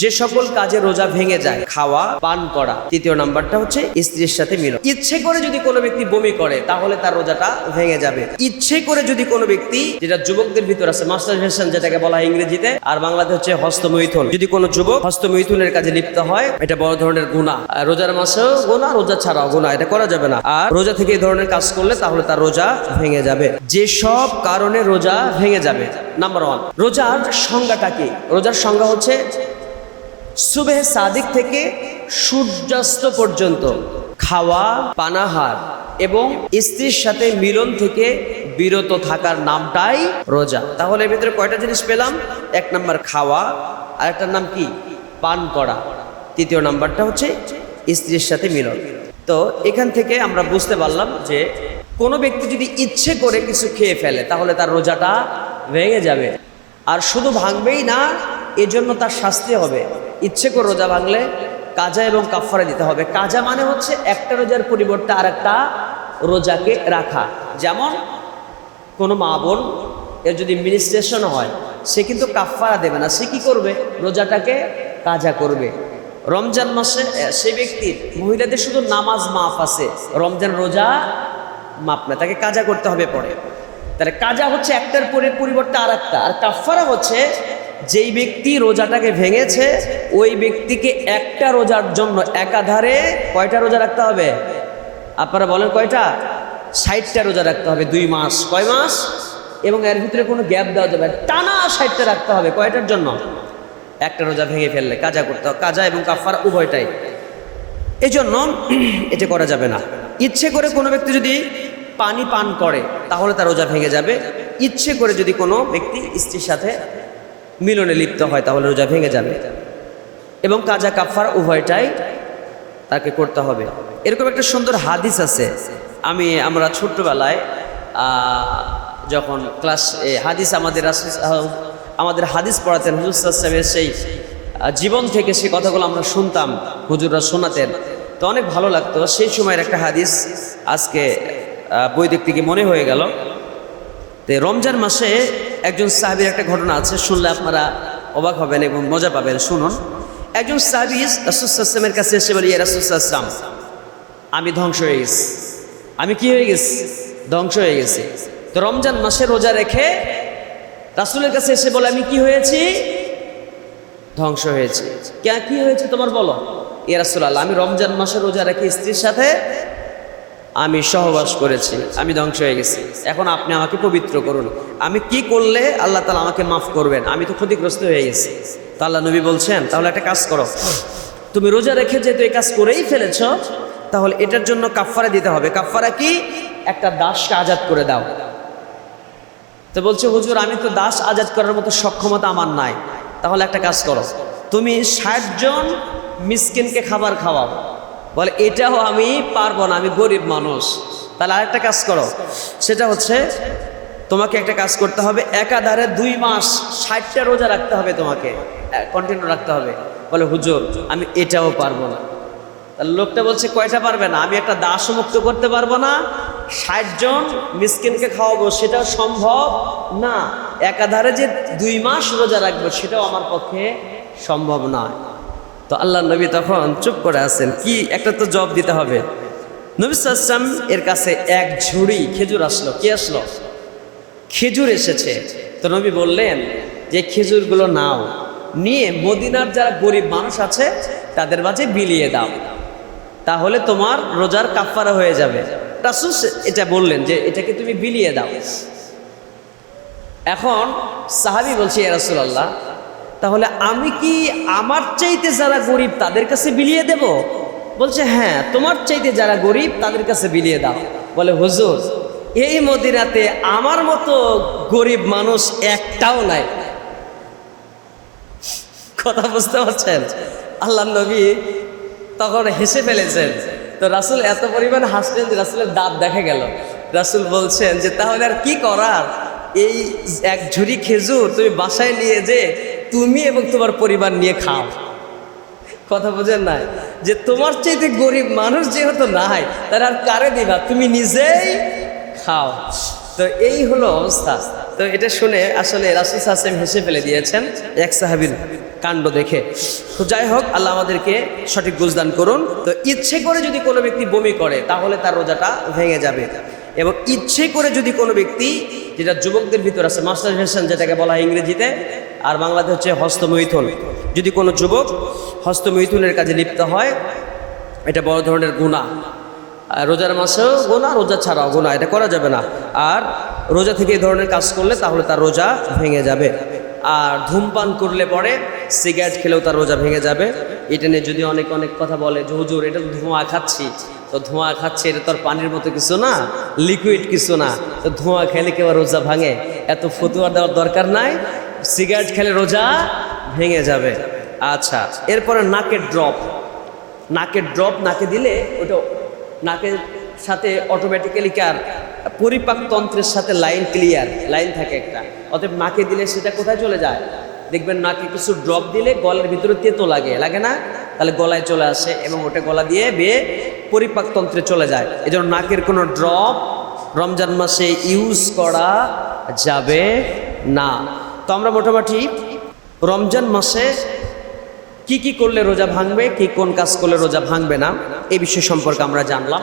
যে সকল কাজে রোজা ভেঙে যায়, খাওয়া, পান করা। তৃতীয় নাম্বারটা হচ্ছে স্ত্রীর সাথে মিলন। ইচ্ছে করে যদি কোনো ব্যক্তি বমি করে তাহলে তার রোজাটা ভেঙে যাবে। ইচ্ছে করে যদি কোনো ব্যক্তি, যেটা যুবকদের ভিতর আছে মাস্টারবেশন যেটাকে বলা হয় ইংরেজিতে, আর বাংলাতে হচ্ছে হস্তমৈথুন, যদি কোনো যুবক হস্তমৈথুনের কাজে লিপ্ত হয় এটা বড় ধরনের গুনাহ। রোজার মাসেও গুনাহ, রোজা ছাড়াও গুনাহ, এটা করা যাবে না। আর রোজা থেকে এই ধরনের কাজ করলে তাহলে তার রোজা ভেঙে যাবে। যেসব কারণে রোজা ভেঙে যাবে, নাম্বার 1, রোজার সংজ্ঞাটা কি? রোজার সংজ্ঞা হচ্ছে সুবহে সাদিক থেকে সূর্যাস্ত পর্যন্ত খাওয়া, পানাহার এবং স্ত্রীর সাথে মিলন থেকে বিরত থাকার নামটাই রোজা। তাহলে এর ভিতরে কয়টা জিনিস পেলাম? 1 নাম্বার খাওয়া, আর একটার নাম কি? পান করা। তৃতীয় নাম্বারটা হচ্ছে স্ত্রীর সাথে মিলন। তো এখান থেকে আমরা বুঝতে পারলাম যে কোনো ব্যক্তি যদি ইচ্ছে করে কিছু খেয়ে ফেলে তাহলে তার রোজাটা ভেঙে যাবে। আর শুধু ভাঙবেই না, এজন্য তার শাস্তি হবে। ইচ্ছে করে রোজা ভাঙলে কাজা এবং কাফারা দিতে হবে। কাজা মানে হচ্ছে একটা রোজার পরিবর্তে আর একটা রোজাকে রাখা। যেমন কোনো মা বোন এর যদি মিনিস্ট্রেশন হয়, সে কিন্তু কাফারা দেবে না, সে কি করবে? রোজাটাকে কাজা করবে। রমজান মাসে সে ব্যক্তির, মহিলাদের শুধু নামাজ মাফ আছে, রমজান রোজা মাপ না, তাকে কাজা করতে হবে পরে। তাহলে কাজা হচ্ছে একটার পরিবর্তে আর একটা, আর কাফারা হচ্ছে যেই ব্যক্তি রোজাটাকে ভেঙেছে ওই ব্যক্তিকে একটা রোজার জন্য একাধারে কয়টা রোজা রাখতে হবে? আপনারা বলেন কয়টা? 60টা রোজা রাখতে হবে 2 মাস। কয় মাস? এবং এর ভিতরে কোনো গ্যাপ দেওয়া যাবে না, টানা 60টা রাখতে হবে। কয়টার জন্য? একটা রোজা ভেঙে ফেললে কাজা করতে হবে। কাজা এবং কাফারা উভয়টাই, এই জন্য এটা করা যাবে না। ইচ্ছে করে কোনো ব্যক্তি যদি পানি পান করে তাহলে তার রোজা ভেঙে যাবে। ইচ্ছে করে যদি কোনো ব্যক্তি স্ত্রীর সাথে মিলনে লিপ্ত হয় তাহলে রোজা ভেঙে যাবে। এবং কাজা কাফারা উভয়টাই তাকে করতে হবে। এরকম একটা সুন্দর হাদিস আছে। আমরা ছোট্টবেলায় যখন ক্লাস হাদিস আমাদের হাদিস পড়াতেন, হুজুর সাহেবের সেই জীবন থেকে সেই কথাগুলো আমরা শুনতাম, হুজুররা শোনাতেন, তো অনেক ভালো লাগতো। সেই সময়ের একটা হাদিস আজকে বই দেখতে গিয়ে মনে হয়ে গেল। তো রমজান মাসে একজন সাহাবীর একটা ঘটনা আছে, শুনলে আপনারা অবাক হবেন এবং মজা পাবেন। শুনুন, একজন সাহাবী রাসূল সাল্লাল্লাহু আলাইহি ওয়াসাল্লামের কাছে এসে বলে, ইয়া রাসূল সাল্লাল্লাহু আলাইহি ওয়াসাল্লাম, আমি ধ্বংস হয়ে গেছি। আমি কি হয়ে গেছি? ধ্বংস হয়ে গেছি। তো রমজান মাসে রোজা রেখে রাসূলের কাছে এসে বলে, আমি কি হয়েছি? ধ্বংস হয়েছি। কি হয়েছে তোমার বলো? ইয়া রাসূলুল্লাহ, আমি রমজান মাসে রোজা রেখে স্ত্রীর সাথে আমি সহবাস করেছি, আমি ধ্বংস হয়ে গেছি। এখন আপনি আমাকে পবিত্র করুন, আমি কি করলে আল্লাহ তাআলা আমাকে মাফ করবেন? আমি তো ক্ষতিগ্রস্ত হয়ে গেছি। তো আল্লাহ নবী বলছেন, তাহলে একটা কাজ করো, তুমি রোজা রেখে যেহেতু এই কাজ করেই ফেলেছ, তাহলে এটার জন্য কাফারা দিতে হবে। কাফারা কি? একটা দাসকে আজাদ করে দাও। তো বলছে, হুজুর আমি তো দাস আজাদ করার মতো সক্ষমতা আমার নাই। তাহলে একটা কাজ করো, তুমি 60 জন মিসকিনকে খাবার খাওয়াও। বলে, এটাও আমি পারবো না, আমি গরিব মানুষ। তাহলে আরেকটা কাজ করো, সেটা হচ্ছে তোমাকে একটা কাজ করতে হবে, একাধারে 2 মাস 60টা রোজা রাখতে হবে, তোমাকে কন্টিনিউ রাখতে হবে। বলে, হুজুর আমি এটাও পারবো না। তাহলে লোকটা বলছে, কয়টা পারবে না? আমি একটা দাস মুক্ত করতে পারবো না, 60 জন মিসকিনকে খাওয়াবো সেটাও সম্ভব না, একাধারে যে 2 মাস রোজা রাখবো সেটাও আমার পক্ষে সম্ভব নয়। তো আল্লাহ নবী তখন চুপ করে আছেন, কি একটা তো জবাব দিতে হবে। নবী সাল্লাল্লাহু আলাইহি ওয়াসাল্লাম এর কাছে এক ঝুড়ি খেজুর আসলো। কি আসলো? খেজুর এসেছে। তো নবী বললেন যে খেজুরগুলো নাও, নিয়ে মদিনার যারা গরিব মানুষ আছে তাদের মাঝে বিলিয়ে দাও, তাহলে তোমার রোজার কাফারা হয়ে যাবে। রাসূল এটা বললেন যে এটাকে তুমি বিলিয়ে দাও। এখন সাহাবী বলছে, ইয়া রাসূলুল্লাহ, তাহলে আমি কি আমার চাইতে যারা গরিব তাদের কাছে বিলিয়ে দেব? বলছে, হ্যাঁ, তোমার চাইতে যারা গরিব তাদের কাছে বিলিয়ে দাও। বলে, হুজুর এই মদিনাতে আমার মতো গরিব মানুষ একটাও নাই। কথা বুঝতে পারছেন? আল্লাহ নবী তখন হেসে ফেলেছেন। তো রাসূল এত পরিমাণ হাসলেন যে রাসূলের দাঁত দেখা গেল। রাসূল বলছেন যে তাহলে আর কি করার, এই এক ঝুড়ি খেজুর তুমি বাসায় নিয়ে যে তুমি এবং তোমার পরিবার নিয়ে খাও। কথা বোঝেন না? যে তোমার চাইতে গরিব মানুষ যেহেতু নাই, তার আর কারে দিবা, তুমি নিজেই খাও। তো এই হলো অবস্থা। তো এটা শুনে আসলে রাসূল সাল্লাল্লাহু আলাইহি ওয়াসাল্লাম হেসে ফেলে দিয়েছেন এক সাহাবীর কাণ্ড দেখে। তো যাই হোক, আল্লাহ আমাদেরকে সঠিক বুঝদান করুন। তো ইচ্ছে করে যদি কোনো ব্যক্তি বমি করে তাহলে তার রোজাটা ভেঙে যাবে, এবং ইচ্ছে করে যদি কোনো ব্যক্তি, যেটা যুবকদের ভিতর আছে মাস্টারবেশন যেটাকে বলা হয় ইংরেজিতে, আর বাংলাতে হচ্ছে হস্তমৈথুন, যদি কোনো যুবক হস্তমৈথুনের কাজে লিপ্ত হয়, এটা বড় ধরনের গুনাহ। রোজার মাসেও গুনাহ, রোজা ছাড়াও গুনাহ, এটা করা যাবে না। আর রোজা থেকে এই ধরনের কাজ করলে তাহলে তার রোজা ভেঙে যাবে। আর ধূমপান করলে পরে, সিগারেট খেলেও তার রোজা ভেঙে যাবে। এটা নিয়ে যদি অনেক কথা বলে যে হুজুর এটা তো ধোঁয়া খাচ্ছি, তো ধোঁয়া খাচ্ছে, এটা তো আর পানির মতো কিছু না, লিকুইড কিছু না, তো ধোঁয়া খেলে কেউ রোজা ভাঙে, এত ফতুয়া দেওয়ার দরকার নাই, সিগারেট খেলে রোজা ভেঙে যাবে। আচ্ছা, এরপরে নাকের ড্রপ নাকে দিলে ওটা নাকের সাথে অটোমেটিক্যালি কার পরিপাক তন্ত্রের সাথে লাইন থাকে একটা, অতএব নাকে দিলে সেটা কোথায় চলে যায়? দেখবেন নাকে কিছু ড্রপ দিলে গলার ভিতরে তেতো লাগে না, তাহলে গলায় চলে আসে এবং ওটা গলা দিয়ে বেয়ে পরিপাক তন্ত্রে চলে যায়। এজন্য নাকের কোনো ড্রপ রমজান মাসে ইউজ করা যাবে না। তো আমরা মোটামুটি রমজান মাসে কি করলে রোজা ভাঙবে, কোন কাজ করলে রোজা ভাঙবে না, এই বিষয় সম্পর্কে আমরা জানলাম।